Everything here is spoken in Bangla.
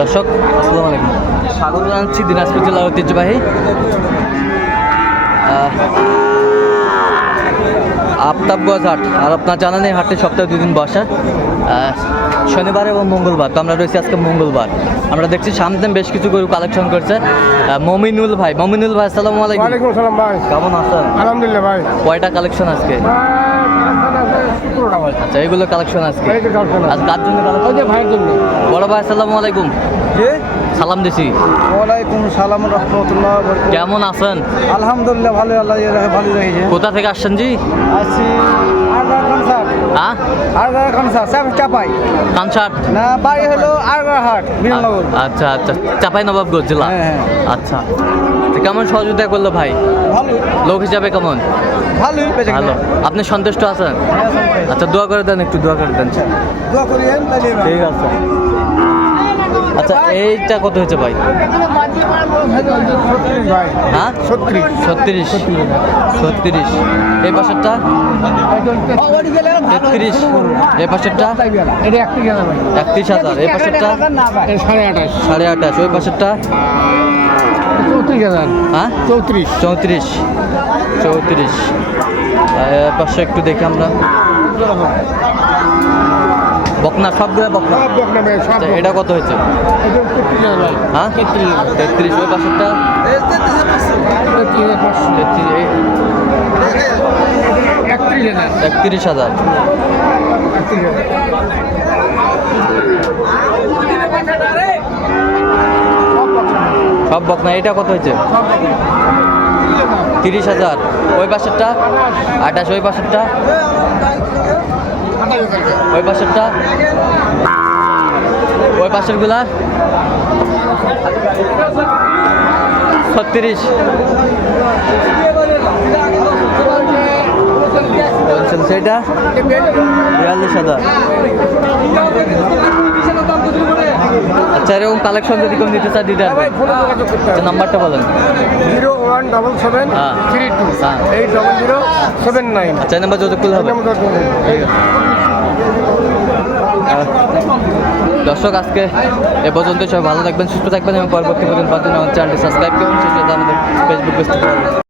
দর্শক আসসালামু আলাইকুম। স্বাগত জানাচ্ছি দিনাজপুর জেলার ঐতিহ্যবাহী। আফতাবগঞ্জ হাট। আর আপনার জানা নেই হাটটি সপ্তাহে দুদিন বসা। শনিবার এবং মঙ্গলবার। তো আমরা রয়েছি আজকে মঙ্গলবার। আমরা দেখছি সামনে বেশ কিছু গরু কালেকশন করছে। মমিনুল ভাই। মমিনুল ভাই আসসালামু আলাইকুম। কেমন আছেন? আলহামদুলিল্লাহ ভাই। কয়টা কালেকশন আজকে? আচ্ছা এইগুলো কালেকশন আজকে। এই আজ কার জন্য কালেকশন যে ভাইয়ের জন্য। বড় ভাই আসসালামু আলাইকুম। সালাম দিছি। ওয়ালাইকুম সালাম রহমতুল্লাহ কেমন আছেন? আলহামদুলিল্লাহ ভালো আল্লাহ ভালো রেখেছে কোথা থেকে আসছেন জি? স্যার হ্যাঁ কানসা স্যার চাপাই। কানসাট না বাড়ি হলো আরগার হাট বিরানগর আচ্ছা আচ্ছা চাপাই নবাবগঞ্জ জেলা? হ্যাঁ, হ্যাঁ। আচ্ছা। কেমন সহযোগিতা করল ভাই? ভালো। লোক হিসাবে কেমন? ভালো ভালো। আপনি সন্তুষ্ট আছেন? আচ্ছা দোয়া করে দেন একটু দোয়া করে দেন। হ্যাঁ, ভাই। ঠিক আছে। আচ্ছা এইটা কত হয়েছে ভাই? হ্যাঁ? ছত্রিশ। ছত্রিশ। ছত্রিশ এই পাশেরটা? তেত্রিশ। এই পাশেরটা? একত্রিশ হাজার। এই পাশেরটা? সাড়ে আঠাশ। সাড়ে আঠাশ ওই পাশেরটা? চৌত্রিশ হাজার হ্যাঁ? চৌত্রিশ। চৌত্রিশ। চৌত্রিশ পাশে একটু দেখি আমরা। বকনা সবগুলো বকনা। সব বকনা ভাই সব আচ্ছা, এটা কত হয়েছে? হ্যাঁ? তেত্রিশ ওই পাশেরটা? তেত্রিশ হাজার পাঁচশো। তেত্রিশ এই একত্রিশ হাজার। একত্রিশ একত্রিশ হাজার। সব বকনা এটা কত হয়েছে? তিরিশ হাজার। ওই পাশেরটা, আঠাশ, ওই পাশেরটা। ওই পাশেরটা। ওই পাশেরগুলা। ছত্রিশ। সেটা বিয়াল্লিশ হাজার। এরকম কালেকশন যদি কেউ নিতে চায় দিতে করতে আচ্ছা নাম্বারটা বলেন। জিরো ওয়ান ডবল সেভেন হ্যাঁ। থ্রি টু হ্যাঁ। Eight double zero seven nine. আচ্ছা এই নাম্বার হবে। দর্শক আজকে এ পর্যন্ত সবাই ভালো থাকবেন সুস্থ থাকবেন এবং পরবর্তী পর্যন্ত চ্যানেলটি সাবস্ক্রাইব করুন সাথে আমাদের ফেসবুক